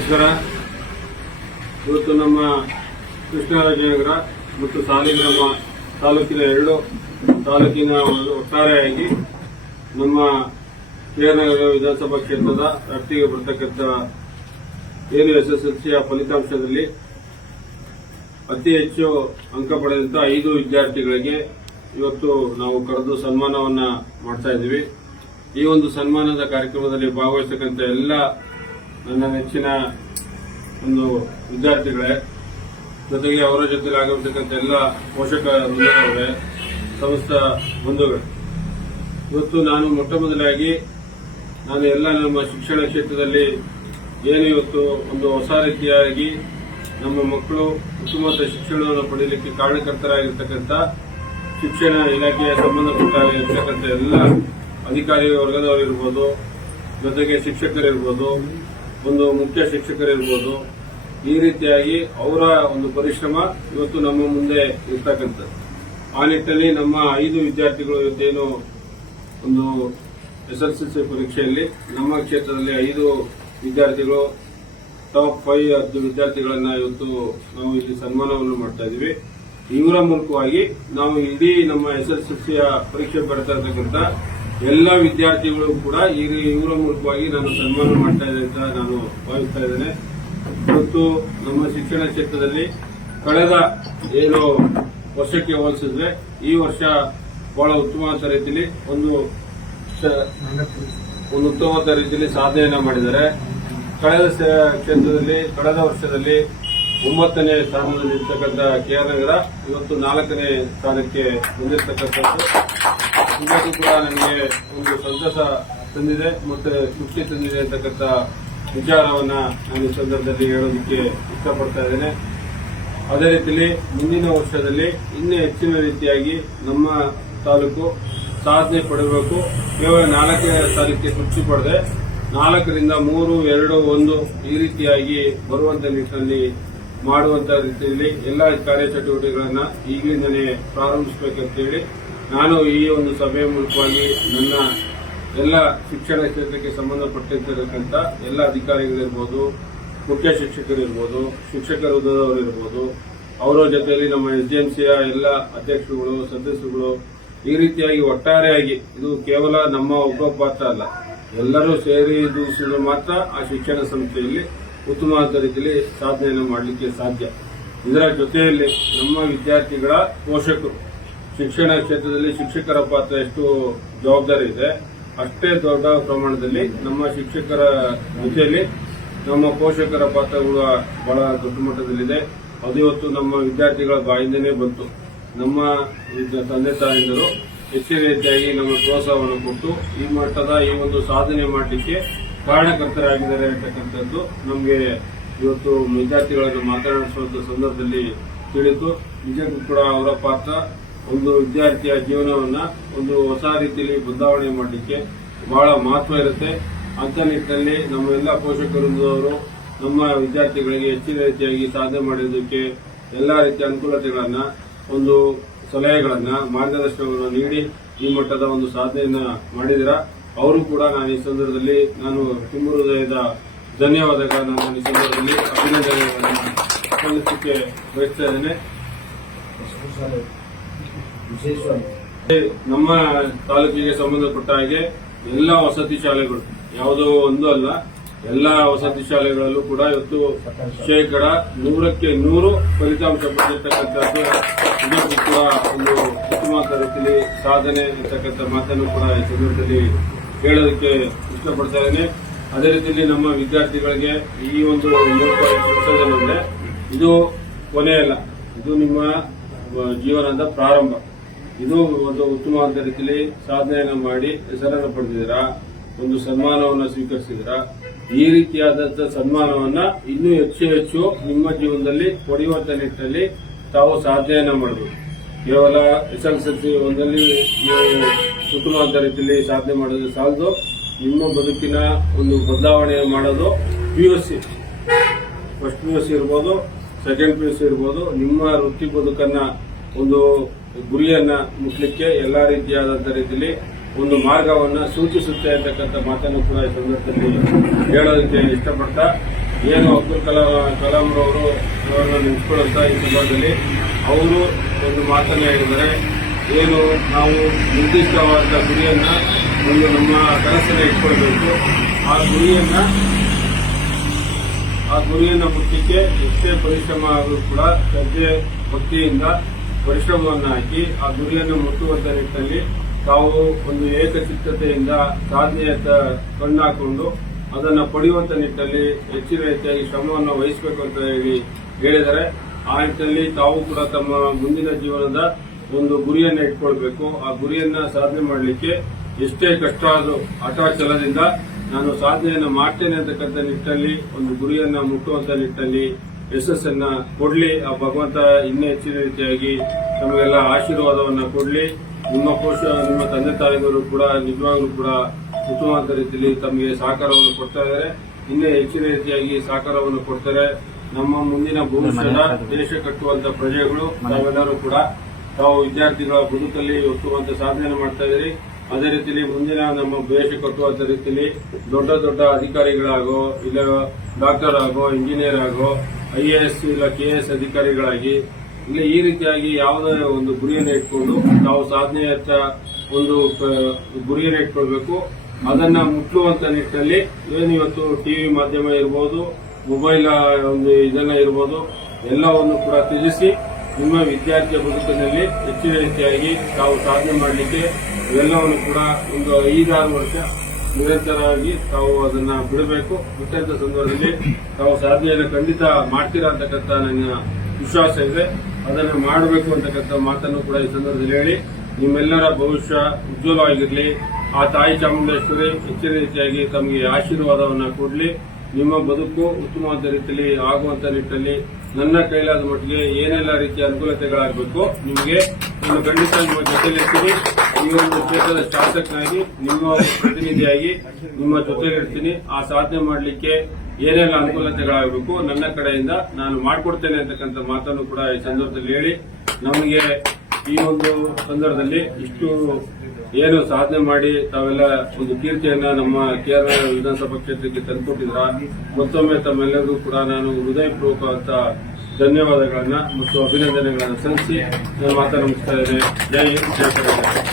ನಮಸ್ಕಾರ. ಇವತ್ತು ನಮ್ಮ ಕೃಷ್ಣರಾಜನಗರ ಮತ್ತು ಸಾಲಿಗ್ರಾಮ ತಾಲೂಕಿನ ಎರಡು ತಾಲೂಕಿನ ಒಟ್ಟಾರೆಯಾಗಿ ನಮ್ಮ ಕೇರನಗರ ವಿಧಾನಸಭಾ ಕ್ಷೇತ್ರದ ವ್ಯಾಪ್ತಿಗೆ ಬರತಕ್ಕಂಥ ಏನು ಎಸ್ ಫಲಿತಾಂಶದಲ್ಲಿ ಅತಿ ಹೆಚ್ಚು ಅಂಕ ಪಡೆದಂತ ಐದು ವಿದ್ಯಾರ್ಥಿಗಳಿಗೆ ಇವತ್ತು ನಾವು ಕರೆದು ಸನ್ಮಾನವನ್ನ ಮಾಡ್ತಾ ಇದ್ದೀವಿ. ಈ ಒಂದು ಸನ್ಮಾನದ ಕಾರ್ಯಕ್ರಮದಲ್ಲಿ ಭಾಗವಹಿಸತಕ್ಕಂಥ ಎಲ್ಲ ನನ್ನ ನೆಚ್ಚಿನ ಒಂದು ವಿದ್ಯಾರ್ಥಿಗಳೇ, ಜೊತೆಗೆ ಅವರ ಜೊತೆಲಿ ಆಗಿರ್ತಕ್ಕಂಥ ಎಲ್ಲ ಪೋಷಕ ವೃಂದದವರೇ ಸಂಸ್ಥಾ ಬಂಧುಗಳು. ಇವತ್ತು ನಾನು ಮೊಟ್ಟ ಮೊದಲಾಗಿ ನಾನು ಎಲ್ಲ ನಮ್ಮ ಶಿಕ್ಷಣ ಕ್ಷೇತ್ರದಲ್ಲಿ ಏನು ಇವತ್ತು ಒಂದು ಹೊಸ ರೀತಿಯಾಗಿ ನಮ್ಮ ಮಕ್ಕಳು ಉತ್ತಮವಾದ ಶಿಕ್ಷಣವನ್ನು ಪಡೆಯಲಿಕ್ಕೆ ಕಾರಣಕರ್ತರಾಗಿರ್ತಕ್ಕಂಥ ಶಿಕ್ಷಣ ಇಲಾಖೆಯ ಸಂಬಂಧಪಟ್ಟ ಇರ್ತಕ್ಕಂಥ ಎಲ್ಲ ಅಧಿಕಾರಿ ವರ್ಗದವರಿರ್ಬೋದು, ಜೊತೆಗೆ ಶಿಕ್ಷಕರಿರ್ಬೋದು ಒಂದು ಮುಖ್ಯ ಶಿಕ್ಷಕರಿರ್ಬೋದು ಈ ರೀತಿಯಾಗಿ ಅವರ ಒಂದು ಪರಿಶ್ರಮ ಇವತ್ತು ನಮ್ಮ ಮುಂದೆ ಇರ್ತಕ್ಕಂಥದ್ದು. ಆ ನಿಟ್ಟಿನಲ್ಲಿ ನಮ್ಮ ಐದು ವಿದ್ಯಾರ್ಥಿಗಳು ಇವತ್ತೇನು ಒಂದು ಎಸ್ಎಲ್ಸಿಸಿ ಪರೀಕ್ಷೆಯಲ್ಲಿ, ನಮ್ಮ ಕ್ಷೇತ್ರದಲ್ಲಿ ಐದು ವಿದ್ಯಾರ್ಥಿಗಳು, ಟಾಪ್ ಫೈವ್, ಹತ್ತು ವಿದ್ಯಾರ್ಥಿಗಳನ್ನ ಇವತ್ತು ನಾವು ಇಲ್ಲಿ ಸನ್ಮಾನವನ್ನು ಮಾಡ್ತಾ ಇದ್ದೀವಿ. ಇವರ ಮೂಲಕವಾಗಿ ನಾವು ಇಡೀ ನಮ್ಮ ಎಸ್ಎಲ್ಸಿಸಿಯ ಪರೀಕ್ಷೆ ಬರ್ತಾ ಇರ್ತಕ್ಕಂಥ ಎಲ್ಲ ವಿದ್ಯಾರ್ಥಿಗಳು ಕೂಡ ಇವರ ಮೂಲಕವಾಗಿ ನಾನು ಸನ್ಮಾನ ಮಾಡ್ತಾ ಇದ್ದೇನೆ ಅಂತ ನಾನು ಭಾವಿಸ್ತಾ ಇದ್ದೇನೆ. ಇವತ್ತು ನಮ್ಮ ಶಿಕ್ಷಣ ಕ್ಷೇತ್ರದಲ್ಲಿ ಕಳೆದ ಏನು ವರ್ಷಕ್ಕೆ ಹೋಲಿಸಿದ್ರೆ ಈ ವರ್ಷ ಬಹಳ ಉತ್ತಮವಾದ ರೀತಿಯಲ್ಲಿ ಒಂದು ಒಂದು ಉತ್ತಮವಾದ ರೀತಿಯಲ್ಲಿ ಸಾಧನೆಯನ್ನ ಮಾಡಿದ್ದಾರೆ. ಕಳೆದ ಕ್ಷೇತ್ರದಲ್ಲಿ, ಕಳೆದ ವರ್ಷದಲ್ಲಿ ಒಂಬತ್ತನೇ ಸ್ಥಾನದಲ್ಲಿರ್ತಕ್ಕಂಥ ಕೆ ಆರ್ ನಗರ ಇವತ್ತು ನಾಲ್ಕನೇ ಸ್ಥಾನಕ್ಕೆ ಬಂದಿರತಕ್ಕಂಥದ್ದು. ನಿಜಕ್ಕೂ ಕೂಡ ನನಗೆ ಒಂದು ಸಂತಸ ತಂದಿದೆ ಮತ್ತೆ ತೃಪ್ತಿ ತಂದಿದೆ ಅಂತಕ್ಕಂಥ ವಿಚಾರವನ್ನ ನಾನು ಈ ಸಂದರ್ಭದಲ್ಲಿ ಹೇಳೋದಕ್ಕೆ ಇಷ್ಟಪಡ್ತಾ ಇದ್ದೇನೆ. ಅದೇ ರೀತಿಯಲ್ಲಿ ಮುಂದಿನ ವರ್ಷದಲ್ಲಿ ಇನ್ನೂ ಹೆಚ್ಚಿನ ರೀತಿಯಾಗಿ ನಮ್ಮ ತಾಲೂಕು ಸಾಧನೆ ಪಡಬೇಕು. ಕೇವಲ ನಾಲ್ಕನೇ ಸ್ಥಾನಕ್ಕೆ ತೃಪ್ತಿ ಪಡೆದೆ. ನಾಲ್ಕರಿಂದ ಮೂರು, ಎರಡು, ಒಂದು ಈ ರೀತಿಯಾಗಿ ಬರುವಂತ ನಿಟ್ಟಿನಲ್ಲಿ ಮಾಡುವಂತ ರೀತಿಯಲ್ಲಿ ಎಲ್ಲ ಕಾರ್ಯಚಟುವಟಿಕೆಗಳನ್ನ ಈಗಲಿಂದಲೇ ಪ್ರಾರಂಭಿಸಬೇಕಂತೇಳಿ ನಾನು ಈ ಒಂದು ಸಭೆಯ ಮೂಲಕವಾಗಿ ನನ್ನ ಎಲ್ಲ ಶಿಕ್ಷಣ ಕ್ಷೇತ್ರಕ್ಕೆ ಸಂಬಂಧಪಟ್ಟಿರ್ತಕ್ಕಂಥ ಎಲ್ಲ ಅಧಿಕಾರಿಗಳಿರ್ಬೋದು, ಮುಖ್ಯ ಶಿಕ್ಷಕರಿರ್ಬೋದು, ಶಿಕ್ಷಕರ ಇರ್ಬೋದು ಅವರ ಜೊತೆಯಲ್ಲಿ ನಮ್ಮ ಎಸ್ಡಿಎಂಸಿಯ ಎಲ್ಲ ಅಧ್ಯಕ್ಷರುಗಳು, ಸದಸ್ಯರುಗಳು ಈ ರೀತಿಯಾಗಿ ಒಟ್ಟಾರೆಯಾಗಿ, ಇದು ಕೇವಲ ನಮ್ಮ ಒಬ್ಬ ಪಾತ್ರ ಅಲ್ಲ, ಎಲ್ಲರೂ ಸೇರಿ ಇದು ಮಾತ್ರ ಆ ಶಿಕ್ಷಣ ಸಂಸ್ಥೆಯಲ್ಲಿ ಉತ್ತಮವಾದ ರೀತಿಯಲ್ಲಿ ಸಾಧನೆಯನ್ನು ಮಾಡಲಿಕ್ಕೆ ಸಾಧ್ಯ. ಇದರ ಜೊತೆಯಲ್ಲಿ ನಮ್ಮ ವಿದ್ಯಾರ್ಥಿಗಳ ಪೋಷಕರು ಶಿಕ್ಷಣ ಕ್ಷೇತ್ರದಲ್ಲಿ ಶಿಕ್ಷಕರ ಪಾತ್ರ ಎಷ್ಟು ಜವಾಬ್ದಾರಿ ಇದೆ, ಅಷ್ಟೇ ದೊಡ್ಡ ಪ್ರಮಾಣದಲ್ಲಿ ನಮ್ಮ ಶಿಕ್ಷಕರ ಜೊತೆಯಲ್ಲಿ ನಮ್ಮ ಪೋಷಕರ ಪಾತ್ರ ಕೂಡ ಬಹಳ ದೊಡ್ಡ ಮಟ್ಟದಲ್ಲಿದೆ. ಅದು ಇವತ್ತು ನಮ್ಮ ವಿದ್ಯಾರ್ಥಿಗಳ ಬಾಯಿಂದನೇ ಬಂತು. ನಮ್ಮ ತಂದೆ ತಾಯಿಂದರು ಹೆಚ್ಚಿನ ರೀತಿಯಾಗಿ ನಮ್ಮ ಪ್ರೋತ್ಸಾಹವನ್ನು ಕೊಟ್ಟು ಈ ಮಟ್ಟದ ಈ ಒಂದು ಸಾಧನೆ ಮಾಡಲಿಕ್ಕೆ ಕಾರಣಕರ್ತರಾಗಿದ್ದಾರೆ ಅಂತಕ್ಕಂಥದ್ದು ನಮಗೆ ಇವತ್ತು ವಿದ್ಯಾರ್ಥಿಗಳನ್ನು ಮಾತನಾಡಿಸುವಂತ ಸಂದರ್ಭದಲ್ಲಿ ತಿಳಿತು. ನಿಜಕ್ಕೂ ಕೂಡ ಅವರ ಪಾತ್ರ ಒಂದು ವಿದ್ಯಾರ್ಥಿಯ ಜೀವನವನ್ನ ಒಂದು ಹೊಸ ರೀತಿಯಲ್ಲಿ ಬದಲಾವಣೆ ಮಾಡಲಿಕ್ಕೆ ಬಹಳ ಮಹತ್ವ ಇರುತ್ತೆ. ಅಂತ ನಿಟ್ಟಿನಲ್ಲಿ ನಮ್ಮ ಎಲ್ಲ ಪೋಷಕರು ನಮ್ಮ ವಿದ್ಯಾರ್ಥಿಗಳಿಗೆ ಹೆಚ್ಚಿನ ರೀತಿಯಾಗಿ ಸಾಧನೆ ಮಾಡೋದಕ್ಕೆ ಎಲ್ಲ ರೀತಿಯ ಅನುಕೂಲತೆಗಳನ್ನ, ಒಂದು ಸಲಹೆಗಳನ್ನ, ಮಾರ್ಗದರ್ಶನವನ್ನು ನೀಡಿ ಈ ಮಟ್ಟದ ಒಂದು ಸಾಧನೆಯನ್ನ ಮಾಡಿದಿರ ಅವರು ಕೂಡ ನಾನು ಈ ಸಂದರ್ಭದಲ್ಲಿ ನಾನು ತುಂಬು ಹೃದಯದ ಧನ್ಯವಾದಗಳನ್ನು ನಾನು ಈ ಸಂದರ್ಭದಲ್ಲಿ ಅಭಿನಂದನೆಗಳನ್ನು ಸಲ್ಲಿಸಲಿಕ್ಕೆ ಬಯಸ್ತಾ ಇದ್ದೇನೆ. ನಮ್ಮ ತಾಲೂಕಿಗೆ ಸಂಬಂಧಪಟ್ಟ ಹಾಗೆ ಎಲ್ಲ ವಸತಿ ಶಾಲೆಗಳು, ಯಾವುದೋ ಒಂದು ಅಲ್ಲ, ಎಲ್ಲ ವಸತಿ ಶಾಲೆಗಳಲ್ಲೂ ಕೂಡ ಇವತ್ತು ಶೇಕಡ ನೂರಕ್ಕೆ ನೂರು ಫಲಿತಾಂಶ ಬಂದಿರತಕ್ಕಂಥದ್ದು ಇದಕ್ಕೂ ಕೂಡ ಒಂದು ಉತ್ತಮ ರೀತಿಯಲ್ಲಿ ಸಾಧನೆ ಇರ್ತಕ್ಕಂಥ ಮಾತನ್ನು ಕೂಡ ಈ ಸಂದರ್ಭದಲ್ಲಿ ಹೇಳೋದಕ್ಕೆ ಇಷ್ಟಪಡ್ತಾ ಇದ್ದೇನೆ. ಅದೇ ರೀತಿಯಲ್ಲಿ ನಮ್ಮ ವಿದ್ಯಾರ್ಥಿಗಳಿಗೆ ಈ ಒಂದು ತಿಳಿಸೋದೇನೆಂದ್ರೆ ಇದು ಕೊನೆಯಲ್ಲ. ಇದು ನಿಮ್ಮ ಜೀವನದ ಪ್ರಾರಂಭ. ಇದು ಒಂದು ಉತ್ತಮವಾದ ರೀತಿಯಲ್ಲಿ ಸಾಧನೆಯನ್ನು ಮಾಡಿ ಹೆಸರನ್ನು ಪಡೆದಿದ್ದೀರಾ? ಒಂದು ಸನ್ಮಾನವನ್ನು ಸ್ವೀಕರಿಸಿದ್ರ ಈ ರೀತಿಯಾದಂತಹ ಸನ್ಮಾನವನ್ನ ಇನ್ನೂ ಹೆಚ್ಚು ಹೆಚ್ಚು ನಿಮ್ಮ ಜೀವನದಲ್ಲಿ ಪಡೆಯುವಂತ ನಿಟ್ಟಿನಲ್ಲಿ ತಾವು ಸಾಧನೆಯನ್ನ ಮಾಡಬೇಕು. ಕೇವಲ ಎಸ್ ಎಲ್ ಸಿ ಒಂದಲ್ಲಿ ನೀವು ಉತ್ತಮವಾದ ರೀತಿಯಲ್ಲಿ ಸಾಧನೆ ಮಾಡೋದು ಸಾಲದು. ನಿಮ್ಮ ಬದುಕಿನ ಒಂದು ಬದಲಾವಣೆ ಮಾಡೋದು P U C first P U C ಇರ್ಬೋದು. ಸೆಕೆಂಡ್ ಪಿ ಯು ಸಿ ಇರ್ಬೋದು. ನಿಮ್ಮ ವೃತ್ತಿ ಬದುಕನ್ನ ಒಂದು ಗುರಿಯನ್ನ ಮುಟ್ಲಿಕ್ಕೆ ಎಲ್ಲಾ ರೀತಿಯಾದಂಥ ರೀತಿಯಲ್ಲಿ ಒಂದು ಮಾರ್ಗವನ್ನ ಸೂಚಿಸುತ್ತೆ ಅಂತಕ್ಕಂಥ ಮಾತನ್ನು ಕೂಡ ಈ ಸಂದರ್ಭದಲ್ಲಿ ಹೇಳೋದಕ್ಕೆ ಇಷ್ಟಪಡ್ತಾ, ಏನು ಅಬ್ದುಲ್ ಕಲಾಂ ಕಲಾಂರವರು ಅವರು ನೆನೆಸ್ಕೊಳ್ಳುತ್ತಾ ಈ ಸಂದರ್ಭದಲ್ಲಿ ಅವರು ಒಂದು ಮಾತನ್ನ ಹೇಳಿದರೆ ಏನು ನಾವು ನಿರ್ದಿಷ್ಟವಾದ ಗುರಿಯನ್ನ ಒಂದು ನಮ್ಮ ಕನಸನ್ನ ಇಟ್ಕೊಳ್ಬೇಕು. ಆ ಗುರಿಯನ್ನ ಗುರಿಯನ್ನು ಮುಟ್ಟಲಿಕ್ಕೆ ಎಷ್ಟೇ ಪರಿಶ್ರಮ ಆದರೂ ಕೂಡ ಶ್ರದ್ಧೆ ಭಕ್ತಿಯಿಂದ ಪರಿಶ್ರಮವನ್ನು ಹಾಕಿ ಆ ಗುರಿಯನ್ನು ಮುಟ್ಟುವಂತ ನಿಟ್ಟಿನಲ್ಲಿ ತಾವು ಒಂದು ಏಕಚಿತ್ತತೆಯಿಂದ ಸಾಧನೆಯತ್ತ ಕಣ್ಣಾಕೊಂಡು ಅದನ್ನು ಪಡೆಯುವಂತ ನಿಟ್ಟಿನಲ್ಲಿ ಹೆಚ್ಚಿನ ರೀತಿಯಾಗಿ ಶ್ರಮವನ್ನು ವಹಿಸಬೇಕು ಅಂತ ಹೇಳಿ ಹೇಳಿದರೆ ಆ ನಿಟ್ಟಿನಲ್ಲಿ ತಾವು ಕೂಡ ತಮ್ಮ ಮುಂದಿನ ಜೀವನದ ಒಂದು ಗುರಿಯನ್ನು ಇಟ್ಕೊಳ್ಬೇಕು. ಆ ಗುರಿಯನ್ನ ಸಾಧನೆ ಮಾಡಲಿಕ್ಕೆ ಎಷ್ಟೇ ಕಷ್ಟ ಆದರೂ ಹಠಾಚಲದಿಂದ ನಾನು ಸಾಧನೆಯನ್ನು ಮಾಡ್ತೇನೆ ಅಂತಕ್ಕಂಥ ನಿಟ್ಟಲ್ಲಿ ಒಂದು ಗುರಿಯನ್ನ ಮುಟ್ಟುವಂತ ನಿಟ್ಟಲ್ಲಿ ಯಶಸ್ಸನ್ನ ಕೊಡ್ಲಿ. ಆ ಭಗವಂತ ಇನ್ನೂ ಹೆಚ್ಚಿನ ರೀತಿಯಾಗಿ ನಮಗೆಲ್ಲ ಆಶೀರ್ವಾದವನ್ನ ಕೊಡ್ಲಿ. ನಿಮ್ಮ ಪೋಷ ನಿಮ್ಮ ತಂದೆ ತಾಯಿಗಳು ಕೂಡ ನಿಜವಾಗ್ಲೂ ಕೂಡ ಉತ್ತಮವಾದ ರೀತಿಯಲ್ಲಿ ತಮಗೆ ಸಹಕಾರವನ್ನು ಕೊಡ್ತಾ ಇದ್ದಾರೆ. ಇನ್ನೇ ಹೆಚ್ಚಿನ ರೀತಿಯಾಗಿ ಸಹಕಾರವನ್ನು ಕೊಡ್ತಾರೆ. ನಮ್ಮ ಮುಂದಿನ ಭವಿಷ್ಯದ ದೇಶ ಕಟ್ಟುವಂತ ಪ್ರಜೆಗಳು ನಾವೆಲ್ಲರೂ ಕೂಡ ತಾವು ವಿದ್ಯಾರ್ಥಿಗಳ ಬದುಕಲ್ಲಿ ಒತ್ತುವಂತ ಸಾಧನೆ ಮಾಡ್ತಾ ಇದ್ದೀರಿ. ಅದೇ ರೀತಿಯಲ್ಲಿ ಮುಂದಿನ ನಮ್ಮ ಭೇಷ ಕೊಟ್ಟು ಅದೇ ರೀತಿಯಲ್ಲಿ ದೊಡ್ಡ ದೊಡ್ಡ ಅಧಿಕಾರಿಗಳಾಗೋ, ಇಲ್ಲ ಡಾಕ್ಟರ್ ಆಗೋ, ಇಂಜಿನಿಯರ್ ಆಗೋ, ಐ ಎ ಎಸ್ ಇಲ್ಲ ಕೆ ಎಸ್ ಅಧಿಕಾರಿಗಳಾಗಿ ಇಲ್ಲ ಈ ರೀತಿಯಾಗಿ ಯಾವುದೇ ಒಂದು ಗುರಿಯನ್ನು ಇಟ್ಕೊಂಡು ನಾವು ಸಾಧನೆಯತ್ತ ಒಂದು ಗುರಿಯನ್ನು ಇಟ್ಕೊಳ್ಬೇಕು. ಅದನ್ನ ಮುಟ್ಟುವಂತ ನಿಟ್ಟಿನಲ್ಲಿ ಏನು ಇವತ್ತು ಟಿವಿ ಮಾಧ್ಯಮ ಇರ್ಬೋದು, ಮೊಬೈಲ್ ಒಂದು ಇದನ್ನ ಇರ್ಬೋದು, ಎಲ್ಲವನ್ನು ಕೂಡ ತ್ಯಜಿಸಿ ನಿಮ್ಮ ವಿದ್ಯಾರ್ಥಿಯ ಬದುಕಿನಲ್ಲಿ ಹೆಚ್ಚಿನ ರೀತಿಯಾಗಿ ತಾವು ಸಾಧನೆ ಮಾಡಲಿಕ್ಕೆ ಇವೆಲ್ಲವನ್ನು ಕೂಡ ಒಂದು ಐದಾರು ವರ್ಷ ನಿರಂತರವಾಗಿ ತಾವು ಅದನ್ನ ಬಿಡಬೇಕು. ಬಿಟ್ಟಂತ ಸಂದರ್ಭದಲ್ಲಿ ತಾವು ಸಾಧನೆಯನ್ನು ಖಂಡಿತ ಮಾಡ್ತೀರಾ ಅಂತಕ್ಕಂಥ ನನ್ನ ವಿಶ್ವಾಸ ಇದೆ. ಅದನ್ನು ಮಾಡಬೇಕು ಅಂತಕ್ಕಂಥ ಮಾತನ್ನು ಕೂಡ ಈ ಸಂದರ್ಭದಲ್ಲಿ ಹೇಳಿ, ನಿಮ್ಮೆಲ್ಲರ ಭವಿಷ್ಯ ಉಜ್ವಲವಾಗಿರಲಿ ಆ ತಾಯಿ ಚಾಮುಂಡೇಶ್ವರಿ ಹೆಚ್ಚಿನ ರೀತಿಯಾಗಿ ತಮಗೆ ಆಶೀರ್ವಾದವನ್ನು ಕೊಡಲಿ, ನಿಮ್ಮ ಬದುಕು ಉತ್ತಮವಾದ ರೀತಿಯಲ್ಲಿ ಆಗುವಂತ ನಿಟ್ಟಿನಲ್ಲಿ ನನ್ನ ಕೈಲಾದ ಮಟ್ಟಿಗೆ ಏನೆಲ್ಲ ರೀತಿಯ ಅನುಕೂಲತೆಗಳಾಗಬೇಕು, ನಿಮಗೆ ನಾನು ಖಂಡಿತ ನಿಮ್ಮ ಜೊತೆಲಿರ್ತೀನಿ. ಈ ಒಂದು ಕ್ಷೇತ್ರದ ಶಾಸಕನಾಗಿ, ನಿಮ್ಮ ಪ್ರತಿನಿಧಿಯಾಗಿ ನಿಮ್ಮ ಜೊತೆಗಿರ್ತೀನಿ ಆ ಸಾಧನೆ ಮಾಡಲಿಕ್ಕೆ ಏನೆಲ್ಲ ಅನುಕೂಲತೆಗಳಾಗಬೇಕು, ನನ್ನ ಕಡೆಯಿಂದ ನಾನು ಮಾಡಿಕೊಡ್ತೇನೆ ಅಂತಕ್ಕಂಥ ಮಾತನ್ನು ಕೂಡ ಈ ಸಂದರ್ಭದಲ್ಲಿ ಹೇಳಿ, ನಮಗೆ ಈ ಒಂದು ಸಂದರ್ಭದಲ್ಲಿ ಇಷ್ಟು ಏನು ಸಾಧನೆ ಮಾಡಿ ತಾವೆಲ್ಲ ಒಂದು ಕೀರ್ತಿಯನ್ನ ನಮ್ಮ ಕೇರಳ ವಿಧಾನಸಭಾ ಕ್ಷೇತ್ರಕ್ಕೆ ತಂದುಕೊಟ್ಟಿದ್ರ ಮತ್ತೊಮ್ಮೆ ತಮ್ಮೆಲ್ಲರಿಗೂ ಕೂಡ ನಾನು ಹೃದಯಪೂರ್ವಕವಾದ ಧನ್ಯವಾದಗಳನ್ನ ಮತ್ತು ಅಭಿನಂದನೆಗಳನ್ನು ಸಲ್ಲಿಸಿ ನಾನು ಮಾತನಾಡಿಸ್ತಾ ಇದ್ದೇನೆ. ಜೈ ಹಿಂದ್, ಜೈ ಕರ್ನಾಟಕ.